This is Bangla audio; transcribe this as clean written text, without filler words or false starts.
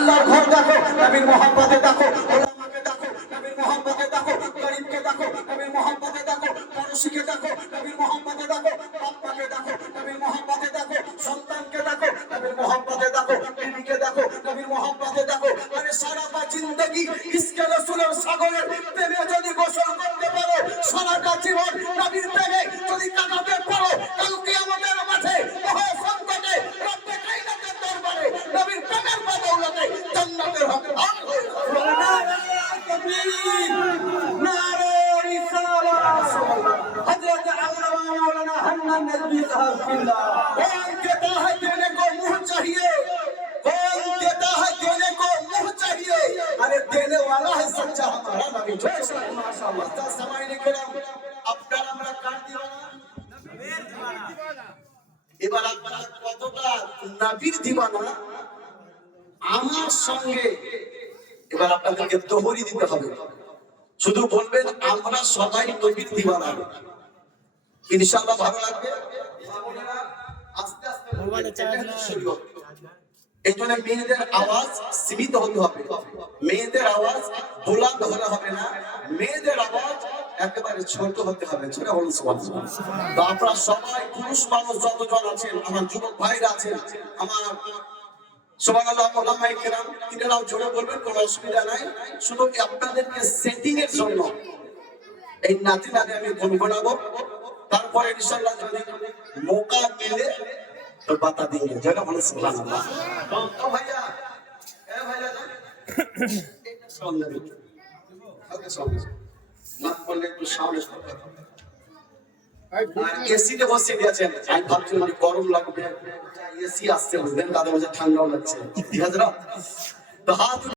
আল্লাহর ঘর দেখো, নবীর মোহাব্বতে দেখো, ওলামাকে দেখো, নবীর মোহাব্বতে দেখো, গরিবকে দেখো, নবীর মোহাব্বতে দেখো, পড়োশিকে দেখো, নবীর মোহাব্বতে দেখো, বাপ্পাকে দেখো, নবীর মোহাব্বতে দেখো, সন্তানকে দেখো, নবীর মোহাব্বতে দেখো, বিবিকে দেখো, নবীর মোহাব্বতে দেখো। আরে সারাটা জিন্দেগি ইসকে রাসূলের সাগরের প্রেমে যদি গোসল করতে পারো, সারাটা জীবন নবীর প্রেমে যদি কাটাতে পারো, কাল কিয়ামতের মাঠে মহা সংকটে রব্বে কায়নাতের দরবারে নবীর প্রেমের বদৌলতে জান্নাতের হকদার হয়ে যাবে। নারে তাকবীর, নারে রিসালাত। হযরত আল্লামা মাওলানা হান্নান নদভী সাহেব জিন্দাবাদ। कौन देता है देने को मुंह चाहिए, कौन देता है देने को मुंह चाहिए, अरे देने वाला है सच्चा हमारा नबी। माशाअल्लाह। समय निकला আপনারা আমরা কার দিওয়ানা, নবীর দিওয়ানা। এবার আপনারা কতটা নবীর দিওয়ানা আমার সঙ্গে, এবার আপনাদেরকে দোহরি দিতে হবে। শুধু বলবেন আমরা সবাই নবীর দিওয়ানা, ইনশাআল্লাহ ভালো লাগবে। আস্তে আস্তে এই জন্য মেয়েদের আওয়াজ সীমিত হতে হবে, মেয়েদের আওয়াজ বুলন্দ হলে হবে না, মেয়েদের আওয়াজ একেবারে ছোট হতে হবে। ছোট বলুন সুবহানাল্লাহ। তো আপনারা সবাই পুরুষ মানুষ যতজন আছেন, আমার যুবক ভাইরা আছেন, আমার সুবহানাল্লাহ ওলামায়ে কেরাম, তিনারাও জোরে বলবেন, কোনো অসুবিধা নাই। শুধু আপনাদেরকে সেটিং এর জন্য এই নাতি নাতি আমি গুনগুনাবো, তারপরে ইনশাআল্লাহ যদি মৌকা মিলে তো বাতা দিয়েंगे। जरा बोलो सुभान अल्लाह। तो भैया ए भैया एक सामने ओके सामने না বললে একটু সামনে সরকার আর এসিতে বসে দিয়েছেন। আমি ভাবছি মানে গরম লাগবে, এসি আসছে বুঝলেন, তাদের মধ্যে ঠান্ডাও লাগছে। ঠিক আছে না? তো হাত